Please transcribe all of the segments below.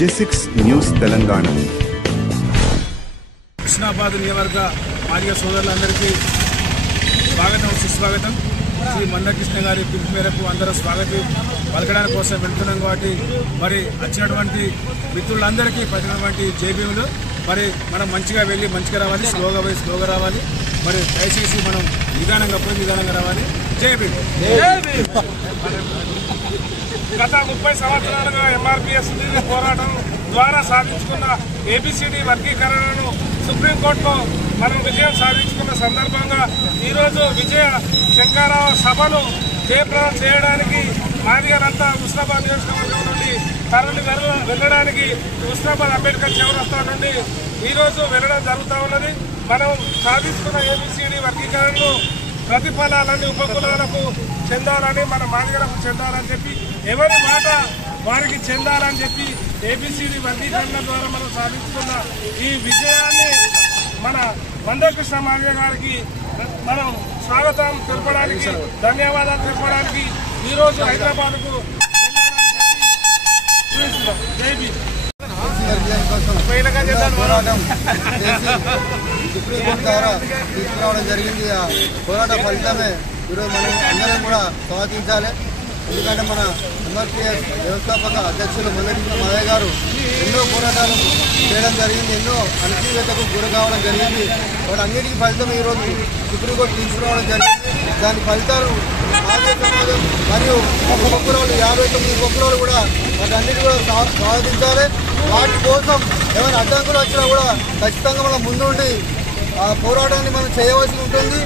G6 news Telangana. Krishnabad నియోజకవర్గ మాదిగ సోదరులందరికీ స్వాగతం, సుస్వాగతం. శ్రీ మందకృష్ణ గారి పిలుపు మేరకు అందరూ స్వాగతం పలకడానికి కోసం వెళ్తున్నాం. కాబట్టి మరి వచ్చినటువంటి మిత్రులందరికీ పలికినటువంటి జేబీలు. మరి మనం మంచిగా వెళ్ళి మంచిగా రావాలి, స్లోగా పోయి స్లోగా రావాలి. మరి దయచేసి మనం నిదానంగా పోయి నిదానంగా రావాలి. జేబీ గత 30 సంవత్సరాలుగా ఎంఆర్పీఎస్ పోరాటం ద్వారా సాధించుకున్న ఏబిసిడి వర్గీకరణను సుప్రీంకోర్టులో మనం విజయం సాధించుకున్న సందర్భంగా ఈరోజు విజయ శంకరావ సభను జయప్రదం చేయడానికి మాదిగలంతా హుస్నాబాద్ నియోజకవర్గం నుండి తరలి వెళ్ళడానికి హుస్నాబాద్ అంబేద్కర్ చౌరస్తా నుండి ఈరోజు వెళ్ళడం జరుగుతూ ఉన్నది. మనం సాధించుకున్న ఏబిసిడి వర్గీకరణను ప్రతిఫలాలన్నీ ఉపకులాలకు చెందాలని, మన మాదిగలకు చెందాలని చెప్పి, ఎవరి మాట వారికి చెందాలని చెప్పి ఏబిసిడి వర్గీకరణ ద్వారా మనం సాధించుకున్న ఈ విజయాన్ని మన మందకృష్ణ మాదిగ గారికి మనం స్వాగతం తెలపడానికి, ధన్యవాదాలు తెలపడానికి ఈరోజు హైదరాబాద్కు సుప్రీంకోర్టు ద్వారా తీసుకురావడం జరిగింది. ఆ పోరాట ఫలితమే ఈరోజు మనం అందరం కూడా స్వాగతించాలి. ఎందుకంటే మన ఎంఆర్పీఎస్ వ్యవస్థాపక అధ్యక్షులు మందకృష్ణ మాదిగ గారు ఎన్నో పోరాటాలు చేయడం జరిగింది, ఎన్నో అణచివేతకు గురి కావడం జరిగింది. వాటి అన్నిటికీ ఫలితం ఈరోజు సుప్రీంకోర్టు తీసుకురావడం జరిగింది. దాని ఫలితాలు ఆర్థిక సమాజం మరియు ఉపకులాలు 59 ఉపకులాలు కూడా వాటన్నిటి కూడా స్వాగతించాలి. వాటి కోసం ఏమైనా అడ్డంకులు వచ్చినా కూడా ఖచ్చితంగా మనం ముందుండి ఆ పోరాటాన్ని మనం చేయవలసి ఉంటుంది.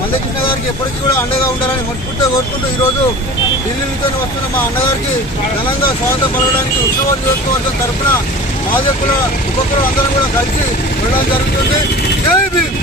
మందకృష్ణ గారికి ఎప్పటికీ కూడా అండగా ఉండాలని మనస్ఫూర్తిగా కోరుకుంటూ ఈరోజు ఢిల్లీ నుంచి వస్తున్న మా అన్నగారికి ఘనంగా స్వాగతం పలకడానికి హుస్నాబాద్ నియోజకవర్గం తరఫున మాదిగ కుల ఉపకులాలు అందరం కూడా కలిసి వెళ్ళడం జరుగుతుంది. జై భీమ్.